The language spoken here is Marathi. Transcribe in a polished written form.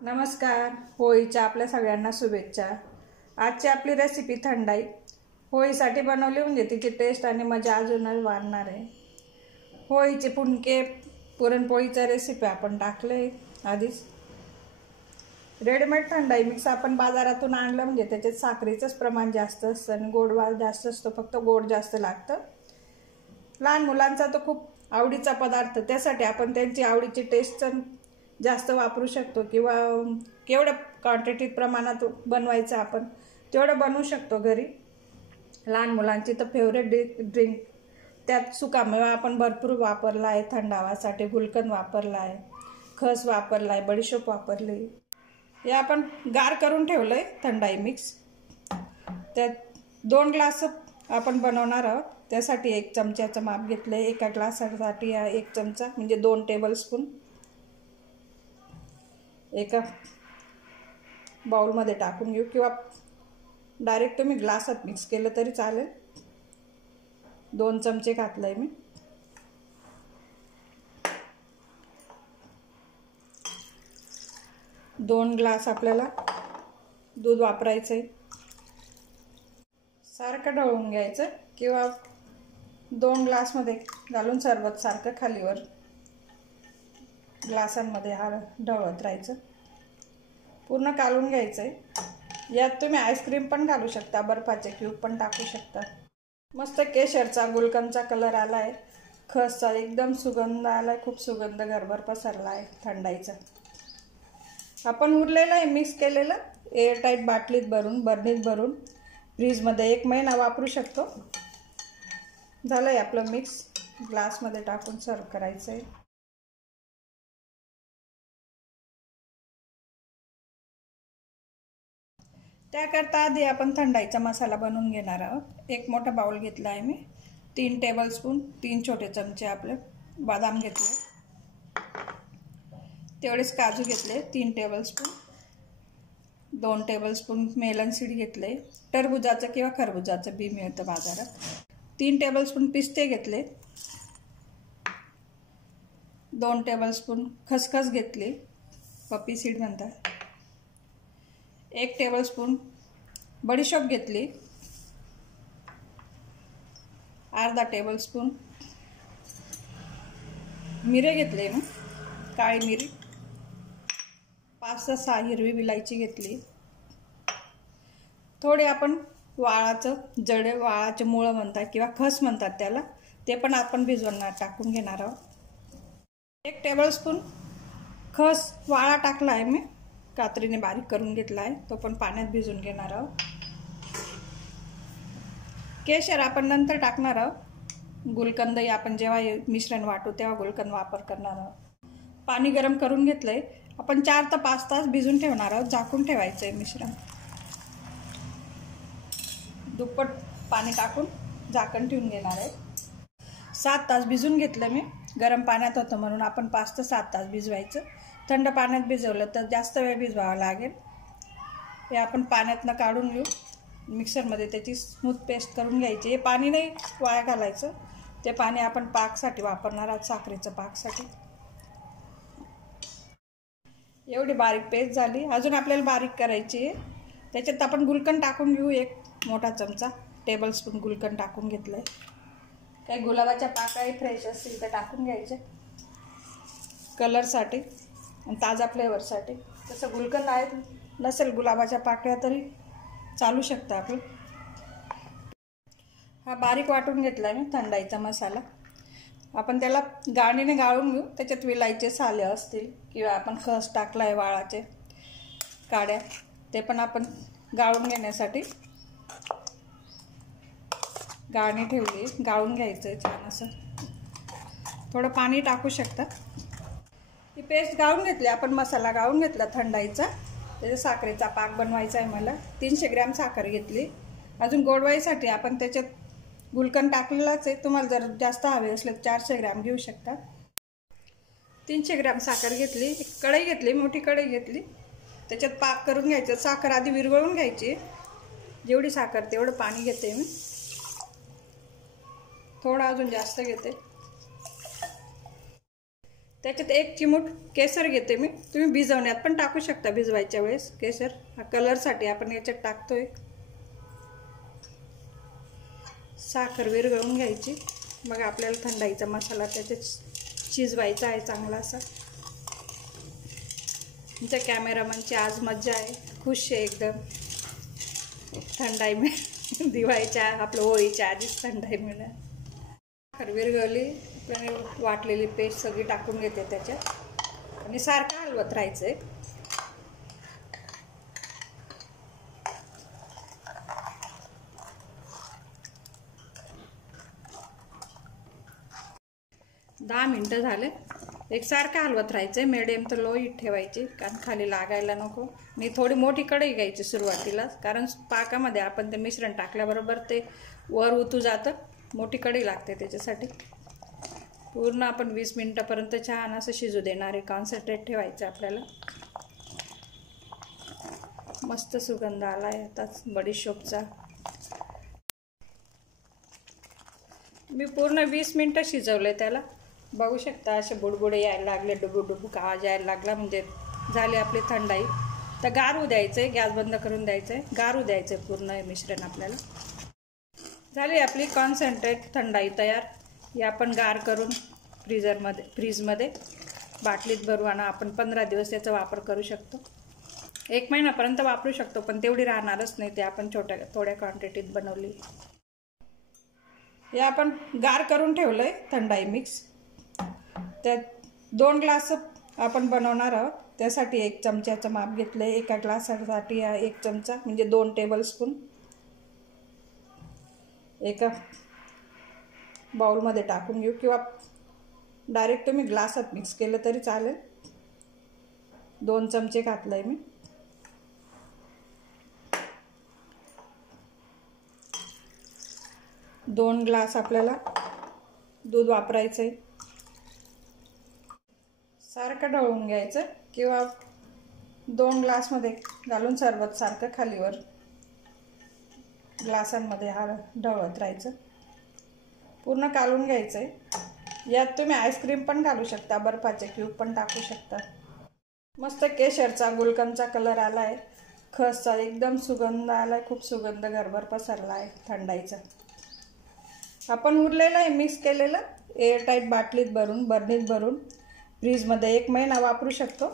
नमस्कार. होळीच्या आपल्या सगळ्यांना शुभेच्छा. आजची आपली रेसिपी थंडाई होळीसाठी बनवली म्हणजे तिची टेस्ट आणि मजा अजूनच वाढणार आहे. होळीचे पुणके पुरणपोळीचा रेसिपी आपण टाकले आधीच. रेडीमेड थंडाई मिक्स आपण बाजारातून आणलं म्हणजे त्याच्यात साखरेचंच प्रमाण जास्त असतं आणि गोडवा जास्त असतो, फक्त गोड जास्त लागतं. लहान मुलांचा तो खूप आवडीचा पदार्थ, त्यासाठी आपण त्यांची आवडीची टेस्ट जास्त वापरू शकतो किंवा केवढ्या क्वांटिटीत प्रमाणात बनवायचं आपण तेवढं बनवू शकतो घरी. लहान मुलांची तर फेवरेट ड्रिंक. त्यात सुकामेवा आपण भरपूर वापरला आहे. थंडावासाठी गुलकंद वापरला आहे, खस वापरला आहे, बडीशोप वापरली. हे आपण गार करून ठेवलं आहे थंडाई मिक्स. त्यात 2 ग्लास आपण बनवणार आहोत. त्यासाठी 1 चमच्याचं माप घेतलं आहे. एका ग्लासासाठी 1 चमचा म्हणजे 2 टेबलस्पून एका बाउलमध्ये टाकून घेऊ किंवा डायरेक्ट तुम्ही ग्लासात मिक्स केलं तरी चालेल. 2 चमचे घातलंय मी. दोन ग्लास आपल्याला दूध वापरायचं आहे. सारखं ढवळून घ्यायचं किंवा 2 ग्लासमध्ये घालून सरबत सारखं खालीवर ग्लासांमध्ये ढवळत राहायचं. पूर्ण काढून घ्यायचं आहे. यात तुम्ही आईस्क्रीम पण घालू शकता, बर्फाचे क्यूब पण टाकू शकता. मस्त केशरचा गुलकंदचा कलर आला आहे. खसचा एकदम सुगंध आला आहे. खूप सुगंध घरभर पसरला आहे थंडाईचा. आपण उरलेलं आहे मिक्स केलेलं एअरटाईट बाटलीत भरून, बरणीत भरून फ्रीजमध्ये 1 महिना वापरू शकतो. झालं आहे आपलं मिक्स. ग्लासमध्ये टाकून सर्व करायचं आहे. त्याकरता आधी आपण थंडाईचा मसाला बनवून घेणार आहोत. 1 मोठा बाउल घेतला आहे मी. 3 टेबलस्पून 3 छोटे चमचे आपले बदाम घेतले. तेवढेच काजू घेतले 3 टेबलस्पून. 2 टेबलस्पून मेलन सीड घेतले. टरबुजाचं किंवा खरबुजाचं बी मिळतं बाजारात. 3 टेबलस्पून पिस्ते घेतले. 2 टेबलस्पून खसखस घेतली, पपी सीड म्हणतात. 1 टेबलस्पून बडीशोप घेतली. अर्धा टेबलस्पून मिरे घेतले मी, काळी मिरी. 5 ते 6 हिरवी विलायची घेतली. थोडे आपण वाळाचं जडे, वाळाचे मुळं म्हणतात किंवा खस म्हणतात त्याला, ते पण आपण भिजवणार टाकून घेणार आहोत. 1 टेबलस्पून खस वाळा टाकला आहे मी, कात्रीने बारीक करून घेतला आहे. तो पण पाण्यात भिजवून घेणार आहोत. केशर आपण नंतर टाकणार आहोत. गुलकंदही आपण जेव्हा मिश्रण वाटू तेव्हा गुलकंद वापर करणार आहोत. पाणी गरम करून घेतलंय. आपण 4 ते 5 तास भिजून ठेवणार आहोत. झाकून ठेवायचं आहे मिश्रण. दुप्पट पाणी टाकून झाकण ठेवून घेणार आहे. 7 तास भिजून घेतलं मी. गरम पाण्यात होतं म्हणून आपण 5 ते 7 तास भिजवायचं. थंड पाण्यात भिजवलं तर जास्त वेळ भिजवावं लागेल. हे आपण पाण्यातनं काढून घेऊ. मिक्सरमध्ये त्याची स्मूथ पेस्ट करून घ्यायची. हे पाणी नाही वाया घालायचं. ते पाणी आपण पाकसाठी वापरणार आहोत, साखरेचं पाकसाठी. एवढी बारीक पेस्ट झाली. अजून आपल्याला बारीक करायची आहे. त्याच्यात आपण गुलकंद टाकून घेऊ. 1 मोठा चमचा टेबलस्पून गुलकंद टाकून घेतलं आहे. काही गुलाबाच्या पाकळी फ्रेश असतील तर टाकून घ्यायचे कलरसाठी आणि ताजा फ्लेवरसाठी. तसं गुलकंद आहे नसेल गुलाबाच्या पाकळ्या तरी चालू शकतं आपलं. हा बारीक वाटून घेतला मी थंडाईचा मसाला. आपण त्याला गाळणीने गाळून घेऊ. त्याच्यात विलायचे साले असतील किंवा आपण खस टाकला आहे वाळाचे काड्या, ते पण आपण गाळून घेण्यासाठी गाळणी ठेवली. गाळून घ्यायचं आहे छान असं. थोडं पाणी टाकू शकता. ही पेस्ट गाळून घेतली आपण, मसाला गाळून घेतला थंडाईचा. त्याचा साखरेचा पाक बनवायचा आहे मला. 300 ग्रॅम साखर घेतली. अजून गोडवाईसाठी आपण त्याच्यात गुलकंद टाकलेलाच आहे. तुम्हाला जर जास्त हवे असले 400 ग्रॅम घेऊ शकता. 300 ग्रॅम साखर घेतली. एक कढई घेतली, मोठी कढई घेतली. त्याच्यात पाक करून घ्यायचं. साखर आधी विरघळून घ्यायची. जेवढी साखर तेवढं पाणी घेते मी. थोडं अजून जास्त घेते. त्याच्यात 1 चिमूट केसर घेते मी, तुम्ही भिजवण्यात पण टाकू शकता भिजवायच्या वेळेस केसर, हा कलरसाठी आपण याच्यात टाकतोय। साखर विरघळून घ्यायची, मग आपल्याला थंडाईचा मसाला त्याच्यात शिजवायचा आहे चांगला असा। तुमच्या कॅमेरामनची आज मज्जा आहे, खुश आहे एकदम, थंडाई मिळ दिवाळीच्या आपलं होळीच्या आधीच थंडाई मिळणार। साखर विरघळली, वाटलेली पेस्ट सगळी टाकून घेते त्याच्यात आणि सारखं हलवत राहायचंय। दहा मिनिटं झाले, एकसारखं हलवत राहायचंय, मिडियम तर लो हीट ठेवायची कारण खाली लागायला नको। मी थोडी मोठी कढई घ्यायची सुरुवातीला, कारण पाकामध्ये आपण ते मिश्रण टाकल्याबरोबर ते वर उतू जातं, मोठी कढई लागते त्याच्यासाठी। पूर्ण आपण 20 मिनिटापर्यंत छान असं शिजू देणार आहे, कॉन्सन्ट्रेट ठेवायचं आपल्याला। मस्त सुगंध आलाय आताच बडीशोपचा। मी पूर्ण 20 मिनिटं शिजवले त्याला, बघू शकता असे बुडबुडे यायला लागले, डुबुक आवाज यायला लागला म्हणजे झाली आपली थंडाई। तर गारू द्यायचंय, गॅस बंद करून द्यायचंय, गारू द्यायचंय पूर्ण हे मिश्रण आपल्याला। झाली आपली कॉन्सन्ट्रेट थंडाई तयार। हे आपण गार करून फ्रीजमध्ये बाटलीत भरू आणि आपण 15 दिवस याचा वापर करू शकतो, 1 महिन्यापर्यंत वापरू शकतो, पण तेवढी राहणारच नाही, ते आपण थोड्या क्वांटिटीत बनवली। हे आपण गार करून ठेवलंय थंडाई मिक्स, त्यात 2 ग्लास आपण बनवणार आहोत, त्यासाठी 1 चमच्याचं माप घेतलंय, एका ग्लासासाठी 1 चमचा म्हणजे 2 टेबलस्पून एका बाउलमध्ये टाकून घेऊ, किंवा डायरेक्ट तुम्ही ग्लासात मिक्स केलं तरी चालेल। 2 चमचे घातलंय मी। दोन ग्लास आपल्याला दूध वापरायचंय, सारखं ढवळून घ्यायचं, किंवा 2 ग्लासमध्ये घालून सरबत सारखं खालीवर ग्लासांमध्ये हा ढवळत राहायचं, पूर्ण काढून घ्यायचंय। यात तुम्ही आईस्क्रीम पण घालू शकता, बर्फाचे क्यूब पण टाकू शकता। मस्त केशरचा गुलकंदचा कलर आलाय, खसचा एकदम सुगंध आलाय, खूप सुगंध घरभर पसरला आहे थंडाईचा। आपण उरलेलं आहे मिक्स केलेलं एअरटाईट बाटलीत भरून, बरणीत भरून फ्रीजमध्ये 1 महिना वापरू शकतो।